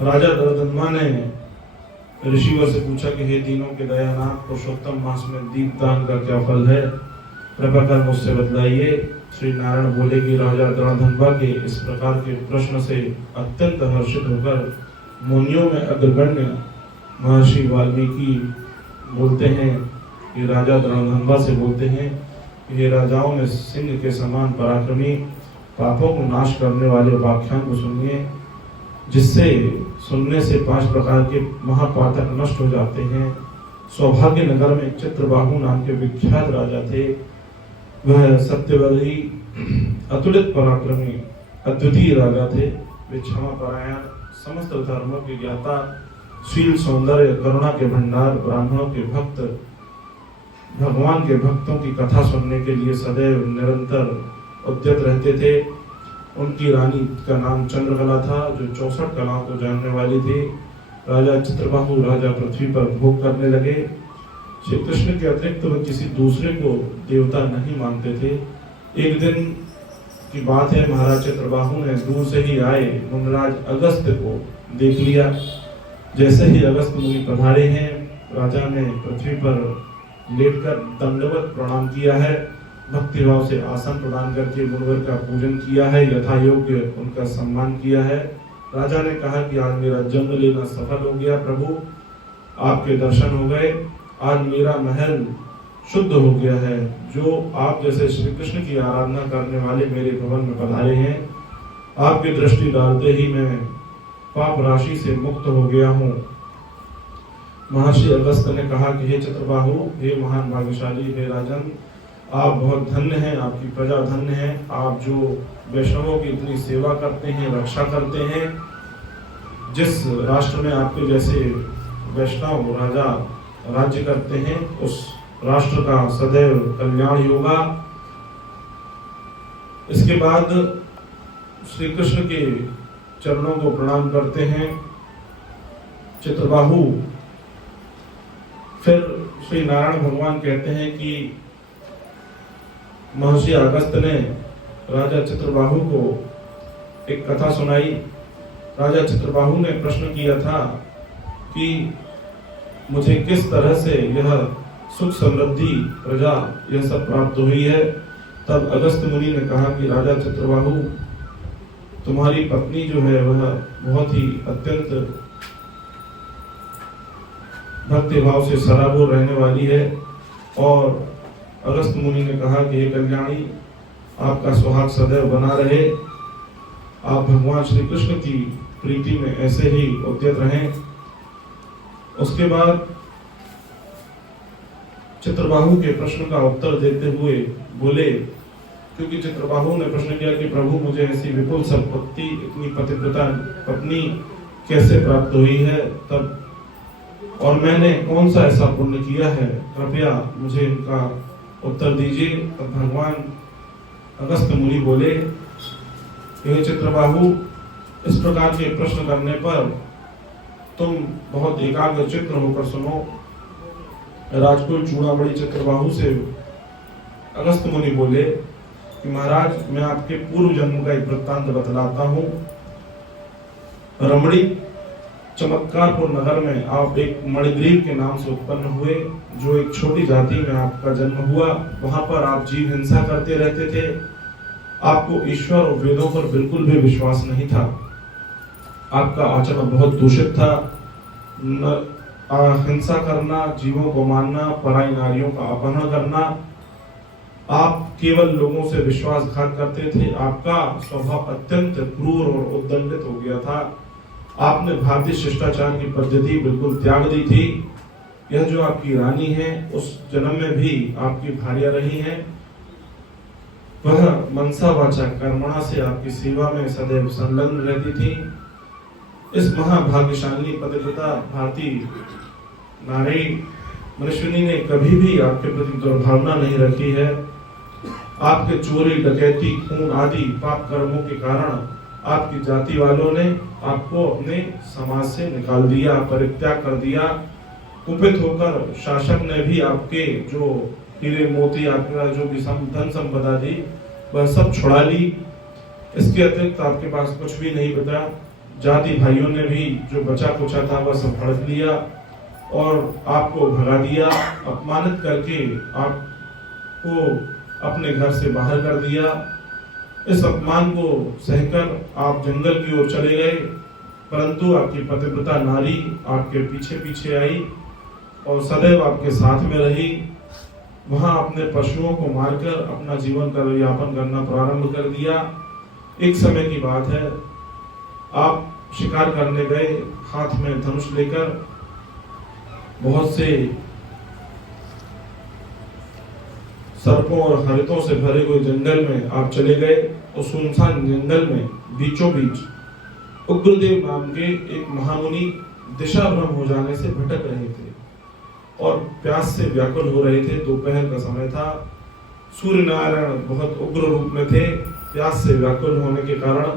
राजा दरदम्मा ने ऋषिवर से पूछा कि हे दीनों के दयानाथ, पुरुषोत्तम मास में दीपदान का क्या फल है, कृपा कर मुझसे बतलाइए। श्री नारायण बोले कि राजा दरदम्बा के इस प्रकार के प्रश्न से अत्यंत हर्षित होकर मुनियों में अग्रगण्य महर्षि वाल्मीकि बोलते हैं कि राजा दरदम्बा से बोलते हैं कि हे राजाओं में सिंह के समान पराक्रमी, पापों को नाश करने वाले व्याख्यान को सुनिए, जिससे सुनने से 5 प्रकार के महापातक नष्ट हो जाते हैं। सौभाग्य नगर में चित्रबाहु नाम के विख्यात राजा थे। वह सत्यवती, अतुलित पराक्रमी, अद्वितीय राजा थे। वे क्षमा परायण, समस्त धर्मों के ज्ञाता, शील, सौंदर्य, करुणा के भंडार, ब्राह्मणों के भक्त, भगवान के भक्तों की कथा सुनने के लिए सदैव निरंतर उद्यत रहते थे। उनकी रानी का नाम चंद्रकला था, जो 64 कलाओं को जानने वाली थी। राजा चित्रबाहु राजा पृथ्वी पर भोग करने लगे। श्री कृष्ण के अतिरिक्त वह किसी दूसरे को देवता नहीं मानते थे। एक दिन की बात है, महाराज चित्रबाहु ने दूर से ही आए मुनिराज अगस्त्य को देख लिया। जैसे ही अगस्त्य मुनि पधारे हैं, राजा ने पृथ्वी पर लेटकर दंडवत प्रणाम किया है, भक्ति भाव से आसन प्रदान करके मुनिवर का पूजन किया है, यथा योग्य उनका सम्मान किया है। राजा ने कहा कि आज मेरा जन्म लेना सफल हो गया प्रभु, आपके दर्शन हो गए, आज मेरा महल शुद्ध हो गया है। जो आप जैसे श्री कृष्ण की आराधना करने वाले मेरे भवन में पधारे हैं, आपकी दृष्टि डालते ही मैं पाप राशि से मुक्त हो गया हूँ। महर्षि अगस्त्य ने कहा कि हे चित्रबाहु, हे महान भाग्यशाली, हे राजन, आप बहुत धन्य हैं, आपकी प्रजा धन्य है। आप जो वैष्णवों की इतनी सेवा करते हैं, रक्षा करते हैं, जिस राष्ट्र में आपके जैसे वैष्णव राजा राज्य करते हैं, उस राष्ट्र का सदैव कल्याण होगा। इसके बाद श्री कृष्ण के चरणों को प्रणाम करते हैं चित्रबाहु। फिर श्री नारायण भगवान कहते हैं कि महर्षि अगस्त्य ने राजा चित्रबाहु को एक कथा सुनाई। राजा चित्रबाहु ने प्रश्न किया था कि मुझे किस तरह से यह सुख समृद्धि प्रजा यह सब प्राप्त हुई है। तब अगस्त्य मुनि ने कहा कि राजा चित्रबाहु, तुम्हारी पत्नी जो है वह बहुत ही अत्यंत भक्ति भाव से सराबोर रहने वाली है। और अगस्त्य मुनि ने कहा कि हे कल्याणी, आपका सुहाग सदैव बना रहे, आप भगवान श्री कृष्ण की प्रीति में ऐसे ही उद्यत रहें। उसके बाद चित्रबाहु के प्रश्न का उत्तर देते हुए बोले, क्योंकि चित्रबाहु ने प्रश्न किया कि प्रभु, मुझे ऐसी विपुल संपत्ति, इतनी पतिव्रता पत्नी कैसे प्राप्त हुई है, तब और मैंने कौन सा ऐसा पुण्य किया है, कृपया मुझे इनका उत्तर दीजिए। तब भगवान अगस्त्य मुनि बोले, हे चित्रबाहु, इस प्रकार के प्रश्न करने पर तुम बहुत एकाग्र चित्त होकर सुनो। राजकुल चूड़ामणि चित्रबाहु से अगस्त्य मुनि बोले कि महाराज, मैं आपके पूर्व जन्म का एक वृत्तांत बतलाता हूँ। रमणी चमत्कारपुर नगर में आप एक मणिग्रीव के नाम से उत्पन्न हुए, जो एक छोटी जाति में आपका जन्म हुआ। वहां पर आप जीव हिंसा करते रहते थे। आपको ईश्वर और वेदों पर बिल्कुल भी विश्वास नहीं था। आपका आचरण बहुत दूषित था। हिंसा करना, जीवों को मारना, पराई नारियों का अपहरण करना, आप केवल लोगों से विश्वासघात करते थे। आपका स्वभाव अत्यंत क्रूर और उद्दंडित हो गया था। आपने भारतीय शिष्टाचार की पद्धति बिल्कुल त्याग दी थी। यह जो आपकी रानी है, उस जन्म में भी आपकी भार्या रही है। वह मनसा वाचा कर्मणा से आपकी सेवा में सदैव संलग्न रहती थी। इस महाभाग्यशाली पतिव्रता भारतीय नारी मनुष्यनी ने कभी भी आपके प्रति दुर्भावना नहीं रखी है। आपके चोरी, डकैती, खून आदि पाप कर्मों के कारण आपकी जाति वालों ने आपको अपने समाज से निकाल दिया, परित्याग कर दिया। कुपित होकर शासक ने भी आपके जो हीरे मोती, आपका जो भी धन संपदा थी, वह सब छुड़ा ली। इसके अतिरिक्त आपके पास कुछ भी नहीं बचा। जाति भाइयों ने भी जो बचा कुचा था वह सब हड़प लिया और आपको भगा दिया, अपमानित करके आपको अपने घर से बाहर कर दिया। इस अपमान को सहकर आप जंगल की ओर चले गए, परंतु आपकी पतिव्रता नारी आपके पीछे पीछे आई और सदैव आपके साथ में रही। वहां अपने पशुओं को मारकर अपना जीवन का यापन करना प्रारंभ कर दिया। एक समय की बात है, आप शिकार करने गए, हाथ में धनुष लेकर बहुत से सर्पों और हरितों से भरे हुए जंगल में आप चले गए। उस सुनसान जंगल में बीचों बीच उग्रदेव नाम के एक महामुनि दिशा भ्रम हो जाने से भटक रहे थे और प्यास से व्याकुल हो रहे थे। दोपहर का समय था, सूर्य नारायण बहुत उग्र रूप में थे। प्यास से व्याकुल होने के कारण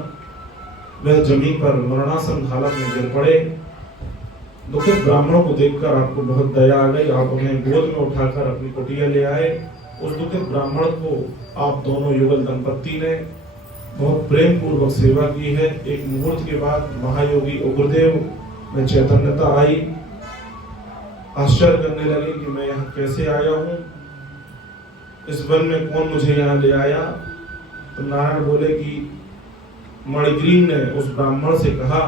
वह जमीन पर मरणासन हालत में गिर पड़े। दुखित ब्राह्मणों को देखकर आपको बहुत दया आ गई, आप उन्हें गोद में उठाकर अपनी कुटिया ले आए। उस दुखित ब्राह्मण को आप दोनों युगल दंपत्ति ने बहुत प्रेम पूर्वक सेवा की है। एक मुहूर्त के बाद महायोगी उग्रदेव में चैतन्यता आई, आश्चर्य करने लगे कि मैं यहाँ कैसे आया हूँ, इस वन में कौन मुझे यहाँ ले आया। तो नारायण बोले कि मणिग्रीव ने उस ब्राह्मण से कहा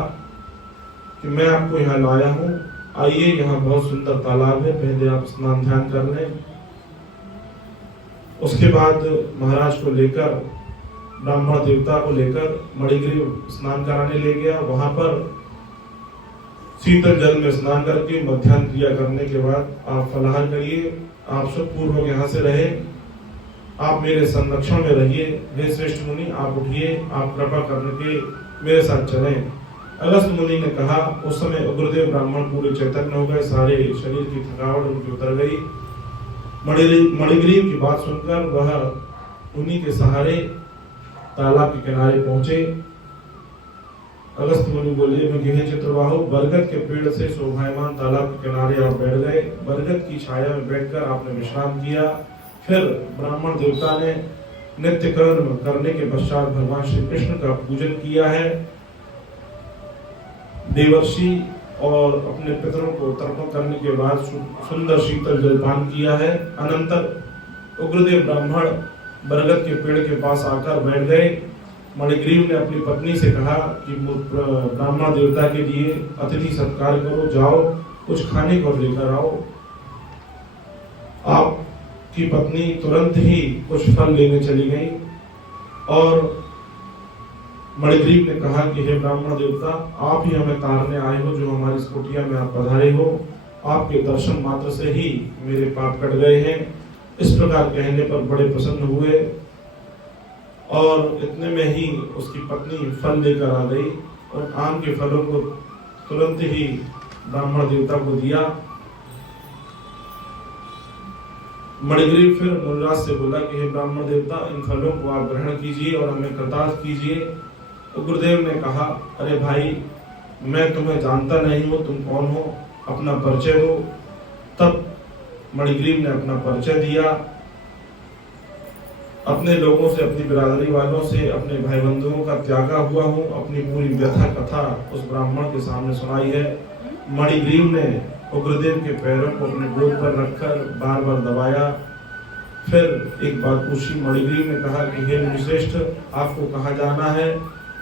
कि मैं आपको यहाँ लाया हूँ, आइए, यहाँ बहुत सुंदर तालाब है, पहले आप स्नान ध्यान कर लें। उसके बाद महाराज को लेकर, ब्राह्मण देवता को लेकर मणिग्रीव स्नान कराने ले गया। वहां पर शीतल जल में स्नान करके मध्याह्न क्रिया करने के बाद आप फलाहार करिए, आप सब पूर्वक यहाँ से रहे, आप मेरे संरक्षण में रहिए। हे श्रेष्ठ मुनि, आप उठिए, आप कृपा करके मेरे साथ चलें। अगस्त मुनि ने कहा। उस समय उग्रदेव ब्राह्मण पूरे चैतन्य हो गए, सारे शरीर की थकावट उनकी उतर गई। मणिग्रीव की बात सुनकर वह उन्हीं के सहारे तालाब के किनारे पहुंचे। अगस्त मुनि बोले, मैं हे चित्रबाहु, बरगद के पेड़ से शोभायमान तालाब के किनारे आप बैठ गए। बरगद की छाया में बैठकर आपने विश्राम किया। फिर ब्राह्मण देवता ने नित्य कर्म करने के पश्चात भगवान श्री कृष्ण का पूजन किया है। देवर्षि और अपने पितरों को तर्पण करने के बाद सुंदर शीतल जलपान किया है। अनंतर उग्रदेव ब्राह्मण बरगद के पेड़ के पास आकर बैठ गए। मणिग्रीव ने अपनी पत्नी से कहा कि ब्राह्मण देवता के लिए अतिथि सत्कार करो, जाओ कुछ खाने को लेकर आओ। आपकी पत्नी तुरंत ही कुछ फल लेने चली गई और मणिग्रीव ने कहा कि हे ब्राह्मण देवता, आप ही हमें तारने आए हो, जो हमारी इस कुटिया में आप पधारे हो। आपके दर्शन मात्र से ही मेरे पाप कट गए हैं। इस प्रकार कहने पर बड़े प्रसन्न हुए और इतने में ही उसकी पत्नी फल लेकर आ गई और आम के फलों को तुरंत ही ब्राह्मण देवता को दिया। मणिग्रीव फिर मुनिराज से बोला कि हे ब्राह्मण देवता, इन फलों को आप ग्रहण कीजिए और हमें कृतार्थ कीजिए। तो गुरुदेव ने कहा, अरे भाई, मैं तुम्हें जानता नहीं हूँ, तुम कौन हो, अपना परिचय दो। तब मणिग्रीव ने अपना परिचय दिया, अपने लोगों से, अपनी बिरादरी वालों से, अपने भाई बंधुओं का त्यागा हुआ हूँ, अपनी पूरी व्यथा कथा उस ब्राह्मण के सामने सुनाई है। मणिग्रीव ने उग्रदेव के पैरों को अपने गोद पर रखकर बार बार दबाया। फिर एक बात पूछी। मणिग्रीव ने कहा कि हे मुनिश्रेष्ठ, आपको कहाँ जाना है?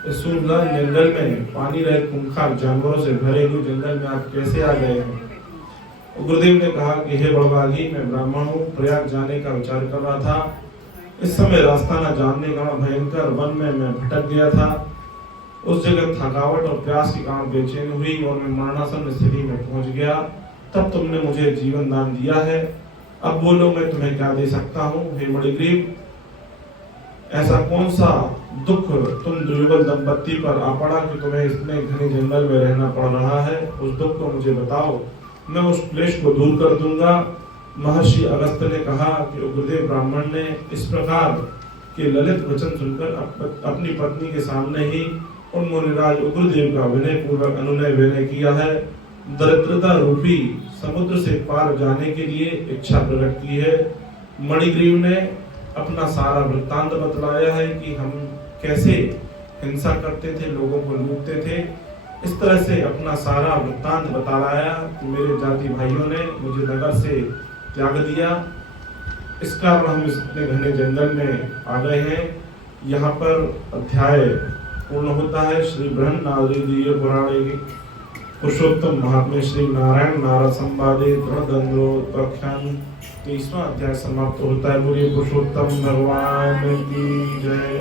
इस सुनसान जंगल में, पानी रहित खूंखार जानवरों से भरे हुए जंगल में आप कैसे आ गए हैं? उग्रदेव ने कहा कि हे बड़भागी, मैं ब्राह्मण हूँ, प्रयाग जाने का विचार कर रहा था। इस समय रास्ता न जानने का भयंकर वन में मैं भटक गया था। उस जगह थकावट और प्यास के कारण बेचैनी हुई और मैं मरणासन स्थिति में पहुंच गया। तब तुमने मुझे जीवन दान दिया है। अब बोलो, मैं तुम्हें क्या दे सकता हूँ? हे मणिग्रीव, ऐसा कौन सा दुख तुम युगल दंपत्ति पर आ पड़ा कि तुम्हें इतने घने जंगल में रहना पड़ रहा है? उस दुख को मुझे बताओ, मैं उस क्लेश को दूर कर दूंगा। महर्षि अगस्त्य ने कहा कि उग्रदेव ब्राह्मण ने इस प्रकार के ललित वचन सुनकर अपनी पत्नी के सामने ही उन मुनिराज उग्रदेव का विनय पूर्वक अनुनय विनय किया है। दरिद्रता रूपी समुद्र से पार जाने के लिए इच्छा प्रकट की है। मणिग्रीव ने अपना सारा वृत्तांत बतलाया है कि हम कैसे हिंसा करते थे, लोगों को लूटते थे इस तरह से अपना सारा वृत्तांत बता रहा कि मेरे जाति भाइयों ने मुझे नगर से त्याग दिया, इस कारण हम इस इतने घने जंगल में आ गए हैं। यहाँ पर अध्याय पूर्ण होता है। श्री बृहन्नारदीय पुराणे पुरुषोत्तम महात्म्य श्री नारायण नारद संवादे तृणदंडोपाख्यान 23वां अध्याय समाप्त होता है। बोलिए पुरुषोत्तम भगवान की जय।